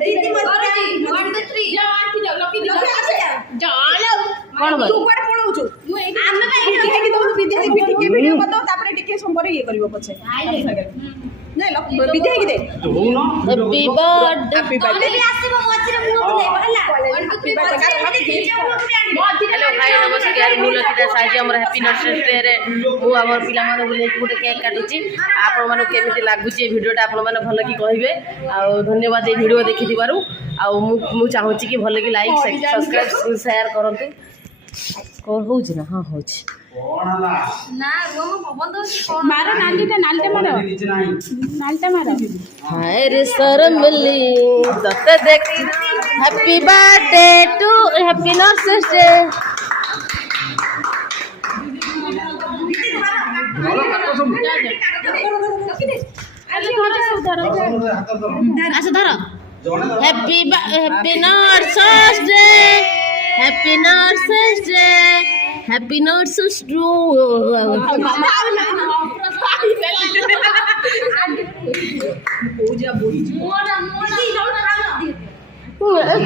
दीदी मत 1 2 3 जा आठी जा लकी जा जालो कौन बात तू कुआडे पळौछु आमे भाई देखि दो विद्या की टिके वीडियो बताओ तापर टिके संपर ये करबो पछे नहीं लो विद्या की दे हैप्पी बर्थडे हैप्पी बर्थडे भी आसीबो मछरे मुंह बुलेबो हला 1 2 3 हेलो हाय नमस्कार मु लकिता साजी हमर हैप्पी नर्सरी डे रे मु हमर पिला माने बुले गोटे केक काटुची आपण माने केमिति लागुची ए वीडियोटा आपण माने भल की कहिबे आ धन्यवाद ए वीडियो देखि दिबारु आ मु चाहूची कि भल की लाइक सब्सक्राइब शेयर करंतु को होउची ना हां होउची ना रोम बंद होची कोन मारो नालटा मारो नालटा मारो हाय रे शर्मली तते देख happy birthday to happy nursery day अच्छा धर happy nursery day happy nursery day happy nursery day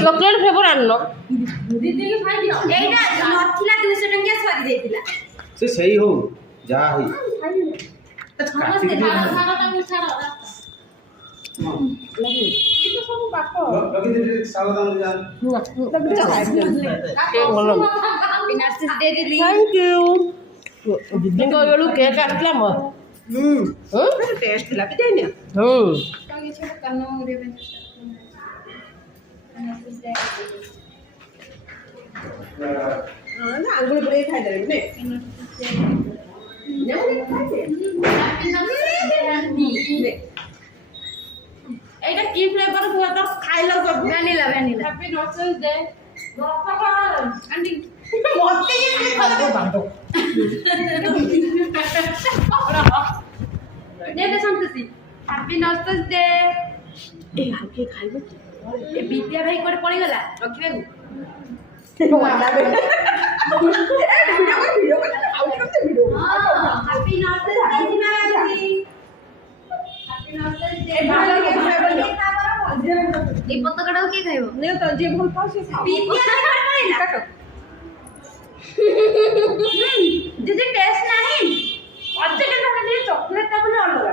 chocolate flavour आनो दीदी के खाई दियो एटा नथिला 200 टंका सरी देतिला से सही हो जा ही समझते खाना छाड़ा ये तो सब बाप लगी दे सावधान जा हैप्पी नर्सरी डे दीदी थैंक यू दीदी को येलु केक काटला म टेस्ट थिला विद्या ने कागे छे कन्नो रे ना आंगुल पड़े खाई दे ने एटा की फ्लेवर हुआ तो खाइलो सब vanilla happy nursery day aunty मोते के खाई दे बांधो दे संतोषी हैप्पी नर्सरी डे ए हाके खाइबो ए विद्या भाई कोड पड़ी गला रखिबे वीडियो हैप्पी नर्सरी डे जिमाजी हैप्पी नर्सरी डे ए पत्ता के खाइबो नहीं तो जे भूल पास से खाओ विद्या भाई कोड पड़ीला काटो दीदी टेस्ट नहीं अच्छे के ना दे चॉकलेट ता बोले अलग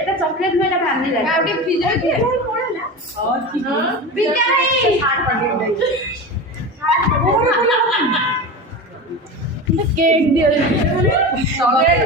এটা চকলেট মেটা ভ্যানিলা আউটি ফ্রিজে দিয়ে পড়লা বিদ্যা ভাই ছাড় পড়ে केक दियो চকলেট